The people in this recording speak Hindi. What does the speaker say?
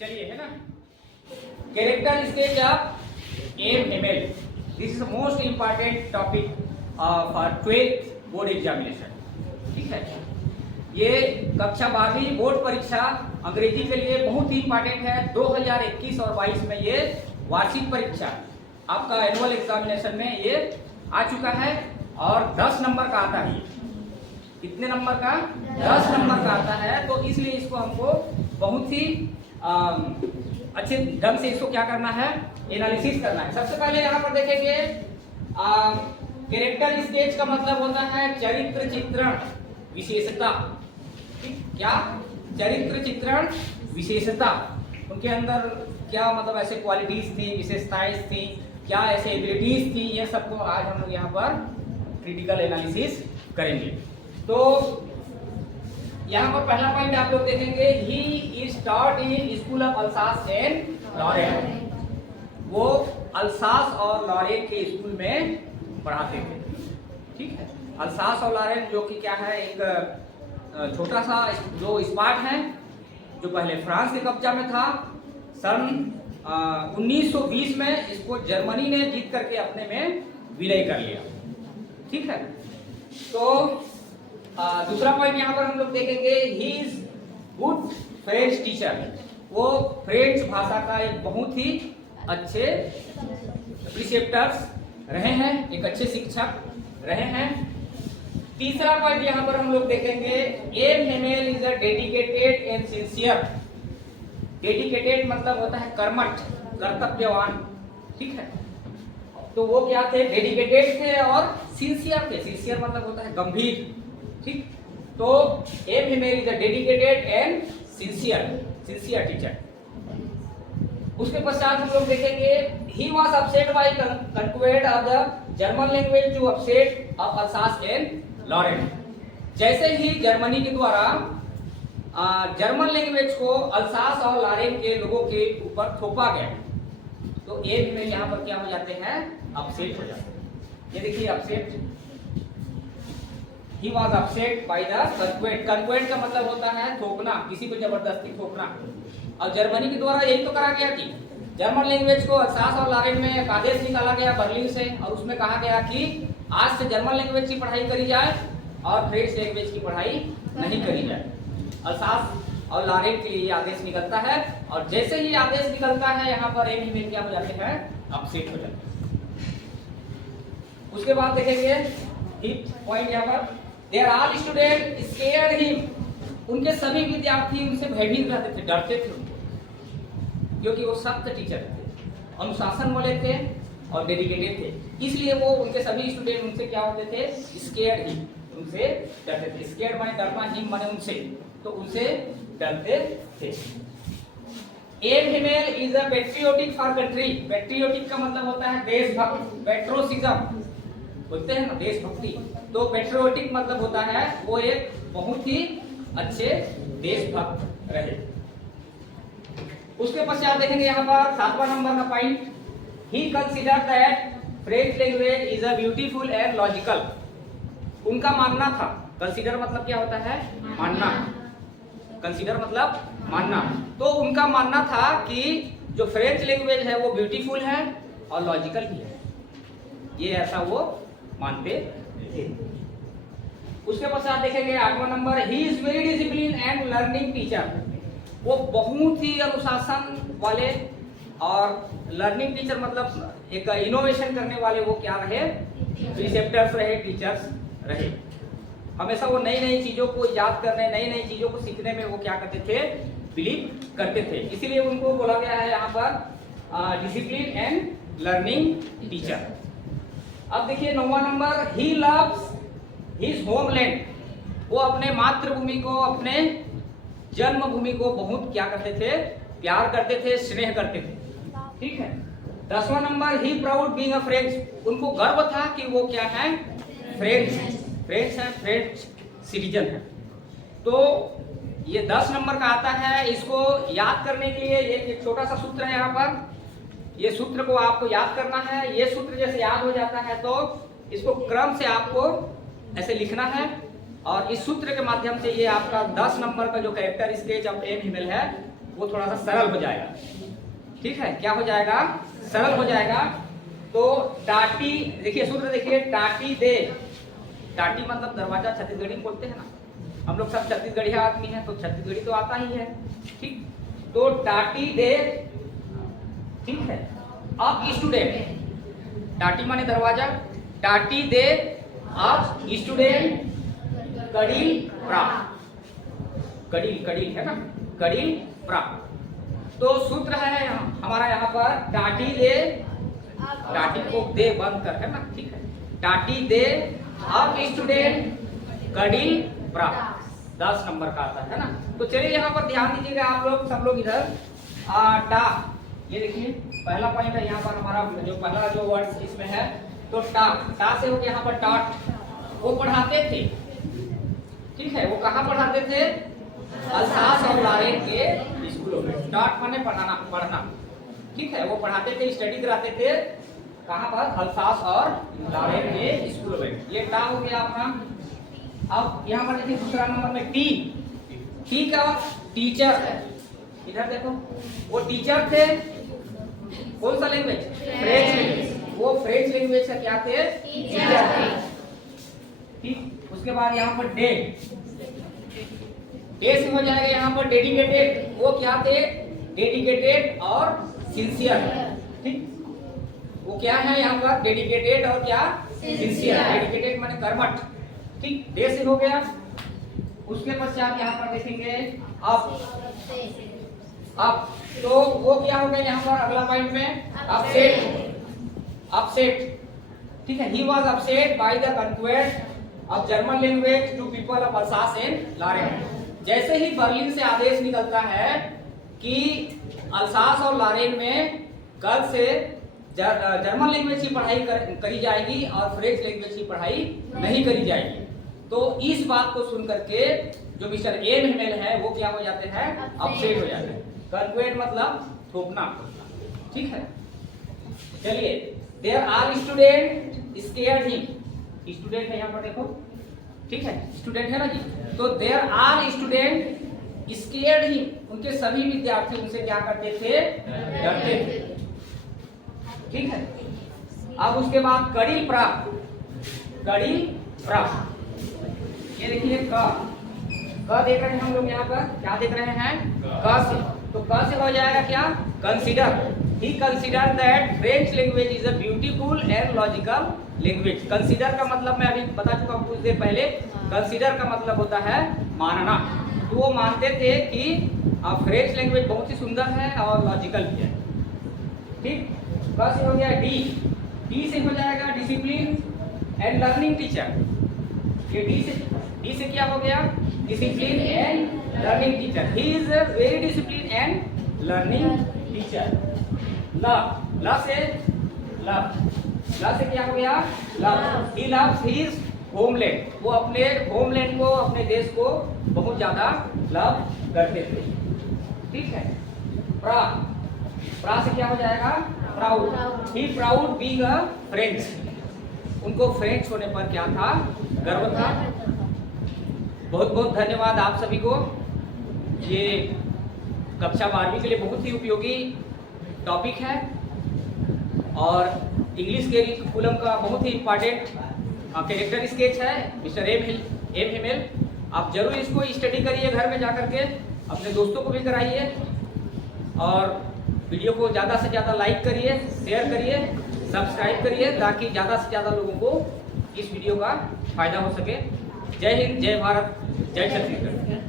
चलिए, है ना, character sketch of AML। This is the most important topic for 12th board examination. ठीक है, ये कक्षा 12वीं बोर्ड परीक्षा अंग्रेजी के लिए बहुत ही इंपॉर्टेंट है। 2021 और 22 में ये वार्षिक परीक्षा आपका एनुअल एग्जामिनेशन में ये आ चुका है और 10 नंबर का आता है। कितने नंबर का? 10 नंबर का आता है। तो इसलिए इसको हमको बहुत ही अच्छे ढंग से इसको क्या करना है, एनालिसिस करना है। सबसे पहले यहाँ पर देखेंगे कैरेक्टर स्केच का मतलब होता है चरित्र चित्रण विशेषता। क्या? चरित्र चित्रण विशेषता। उनके अंदर क्या मतलब ऐसे क्वालिटीज थी, विशेषताएं थी, क्या ऐसे एबिलिटीज थी, ये सबको आज हम लोग यहाँ पर क्रिटिकल एनालिसिस करेंगे। तो यहाँ पर पहला पॉइंट आप लोग देखेंगे, he is taught in school of Alsace and Lorraine. वो अल्सास और लॉरेन के स्कूल में पढ़ाते थे। ठीक है, अल्सास और लॉरेन जो कि क्या है, एक छोटा सा जो स्पार्ट है जो पहले फ्रांस के कब्जा में था। सन 1920 में इसको जर्मनी ने जीत करके अपने में विलय कर लिया। ठीक है, तो दूसरा पॉइंट यहाँ पर हम लोग देखेंगे, he is good French teacher. वो फ्रेंच भाषा का एक बहुत ही अच्छे प्रिसेप्टर्स रहे हैं, एक अच्छे शिक्षक रहे हैं। तीसरा पॉइंट यहाँ पर हम लोग देखेंगे, AML is a dedicated and sincere. Dedicated मतलब होता है कर्मठ, कर्तव्यवान। ठीक है, तो वो क्या थे? डेडिकेटेड थे और सिंसियर थे। सिंसियर मतलब होता है गंभीर। ठीक, तो AML is a dedicated and sincere teacher. उसके पश्चात हम लोग देखेंगे, he was upset by conquest of the German language to upset of Alsace and Lorraine. जैसे ही जर्मनी के द्वारा जर्मन लैंग्वेज को अल्सास और लॉरेन के लोगों के ऊपर थोपा गया, तो एक में यहाँ पर क्या हो जाते हैं? अपसेट हो जाते हैं। ये देखिए upset, he was upset by the conquest. Conquest का मतलब होता है थोपना, किसी को जबरदस्ती थोपना। और जर्मनी के द्वारा यही तो करा गया कि जर्मन लैंग्वेज को अल्सास और लॉरेन में एक आदेश निकाला गया बर्लिन से, और उसमें कहा गया कि आज से जर्मन लैंग्वेज की पढ़ाई करी जाए और फ्रेंच लैंग्वेज की पढ़ाई नहीं करी जाए। अल्सास और लॉरेन के लिए आदेश निकलता है, और जैसे ही आदेश निकलता है यहाँ पर AML क्या हो जाते हैं? अपसेट हो जाते हैं। उसके बाद देखेंगे पॉइंट यहाँ पर, there all student scared him. उनके सभी विद्यार्थी उनसे भयभीत रहते थे, डरते थे उनको, क्योंकि वो सख्त टीचर थे, अनुशासन वाले थे और डेडिकेटेड थे। इसलिए वो उनके सभी स्टूडेंट उनसे क्या होते थे? स्केयर्ड हिम, उनसे डरते थे। स्केयर्ड माने डरना, हिम माने उनसे, तो उनसे डरते थे। AML is a patriotic for country. Patriotic का मतलब होता है देशभक्त, पैट्रोसिज्म बोलते हैं ना, देशभक्ति। तो पैट्रियोटिक मतलब होता है वो एक बहुत ही अच्छे देशभक्त रहे। उसके पश्चात देखेंगे यहाँ पर 7वां नंबर का point, he consider that French language is a beautiful and logical. उनका मानना था, कंसीडर मतलब क्या होता है? मानना। कंसीडर मतलब मानना। तो उनका मानना था कि जो फ्रेंच लैंग्वेज है वो ब्यूटीफुल है और लॉजिकल भी है, ये ऐसा वो मानते थे। उसके पश्चात देखेंगे 8वां number, he is very discipline and learning teacher. वो बहुत ही अनुशासन वाले और लर्निंग टीचर मतलब एक इनोवेशन करने वाले वो क्या रहे? प्रिसेप्टर्स रहे, टीचर्स रहे। हमेशा वो नई नई चीजों को याद करने, नई नई चीजों को सीखने में वो क्या करते थे? बिलीव करते थे। इसीलिए उनको बोला गया है यहाँ पर डिसिप्लिन एंड लर्निंग टीचर। अब देखिए 9वां number, he loves his homeland. वो अपने मातृभूमि को, अपने जन्मभूमि को बहुत क्या करते थे? प्यार करते थे, स्नेह करते थे। ठीक है, 10वां number, he proud being a French. उनको गर्व था कि वो क्या है? फ्रेंच है, फ्रेंच सिटीजन है। तो ये 10 नंबर का आता है। इसको याद करने के लिए एक छोटा सा सूत्र है यहाँ पर। ये सूत्र को आपको याद करना है। ये सूत्र जैसे याद हो जाता है तो इसको क्रम से आपको ऐसे लिखना है, और इस सूत्र के माध्यम से ये आपका 10 नंबर का जो कैरेक्टर स्केच ऑफ AML है वो थोड़ा सा सरल हो जाएगा। ठीक है, क्या हो जाएगा? सरल हो जाएगा। तो टाटी, देखिए सूत्र देखिए, टाटी दे, टाटी मतलब दरवाजा छत्तीसगढ़ी बोलते हैं ना, हम लोग सब छत्तीसगढ़िया आदमी हैं तो छत्तीसगढ़ी तो आता ही है। ठीक, तो टाटी दे, ठीक है। अब स्टूडेंट, टाटी माने दरवाजा, टाटी दे अब स्टूडेंट कड़ील प्रा, कड़ील कड़ील है ना, कड़ील प्रा। तो सूत्र है हमारा यहाँ पर टाटी दे, टाटी को दे बंद कर है ना, ठीक है, टाटी दे अब स्टूडेंट कड़ील प्रा, 10 नंबर का आता है ना। तो चलिए यहाँ पर ध्यान दीजिएगा आप लोग, सब लोग इधर टा, ये देखिए पहला पॉइंट है यहाँ पर हमारा, जो पहला जो वर्ड इसमें है तो टा, टा से हो गया यहाँ पर टाट, वो पढ़ाते थे। ठीक है, वो कहाँ पढ़ाते थे? अल्सास और लॉरेन के स्कूलों में। टाट माने पढ़ाना, पढ़ना। ठीक है, वो पढ़ाते थे, स्टडी कराते थे, कहाँ पर? अल्सास और लॉरेन के स्कूलों में। ये टा हो गया अपना। अब यहाँ पर देखिए दूसरा नंबर में टी, टी का टीचर, इधर देखो, वो टीचर थे, कौन सा लैंग्वेज? French language. वो फ्रेंच लैंग्वेज का क्या थे? टीचर थे। ठीक, उसके बाद यहाँ पर डे, डे से हो जाएगा यहाँ पर डेडिकेटेड, वो क्या थे? डेडिकेटेड और सिंसियर। ठीक, वो क्या है यहाँ पर? डेडिकेटेड और क्या? सिंसियर। डेडिकेटेड माने कर्मठ। ठीक, डे से हो गया। उसके पश्चात यहाँ पर देखेंगे अब तो वो क्या हो गया यहाँ पर अगला पॉइंट में? Upset, upset. ठीक है, he was upset by the conquest of German language to people of Alsace and Lorraine. जैसे ही बर्लिन से आदेश निकलता है कि अल्सास और लॉरेन में कल से जर्मन लैंग्वेज की पढ़ाई करी जाएगी और फ्रेंच लैंग्वेज की पढ़ाई नहीं करी जाएगी, तो इस बात को सुन करके जो मिस्टर एम हिमेल है वो क्या हो जाते हैं? अपसेट हो जाते हैं। कन्क्वेट मतलब थोपना। ठीक है, चलिए, there are student scared him, student है यहाँ पर देखो, ठीक है, स्टूडेंट है ना जी, तो there are student scared him, उनके सभी विद्यार्थी उनसे क्या करते थे? डरते थे। ठीक है, अब उसके बाद कड़ील प्रा, कड़ील प्रा, ये देखिए क देख रहे हैं हम लोग यहाँ पर, क्या देख रहे हैं? क से, तो क से हो जाएगा क्या? Consider, he consider that French language is a beautiful and logical language. Consider का मतलब मैं अभी बता चुका हूँ कुछ देर पहले, कंसीडर का मतलब होता है मानना। तो वो मानते थे कि फ्रेंच लैंग्वेज बहुत ही सुंदर है और लॉजिकल भी है। ठीक, क से हो गया डी, डी से हो जाएगा डिसिप्लिन एंड लर्निंग टीचर। ये डी से क्या हो गया? Discipline and learning teacher. He is a very discipline and learning teacher. ल से लव, ल से क्या हो गया? लव, ही लव्स हिज होमलैंड, वो अपने होमलैंड को, अपने देश को बहुत ज्यादा लव करते थे। ठीक है, प्रा, प्रा से क्या हो जाएगा? Proud, he proud being a French, उनको फ्रेंच होने पर क्या था? गर्व था। बहुत बहुत धन्यवाद आप सभी को। ये कक्षा 12वीं के लिए बहुत ही उपयोगी टॉपिक है और इंग्लिश के कॉलम का बहुत ही इम्पोर्टेंट कैरेक्टर स्केच है मिस्टर एम हिमेल। आप जरूर इसको स्टडी करिए घर में जाकर के, अपने दोस्तों को भी कराइए और वीडियो को ज़्यादा से ज़्यादा लाइक करिए, शेयर करिए, सब्सक्राइब करिए ताकि ज़्यादा से ज़्यादा लोगों को इस वीडियो का फायदा हो सके। जय हिंद, जय भारत, जय छत्तीसगढ़।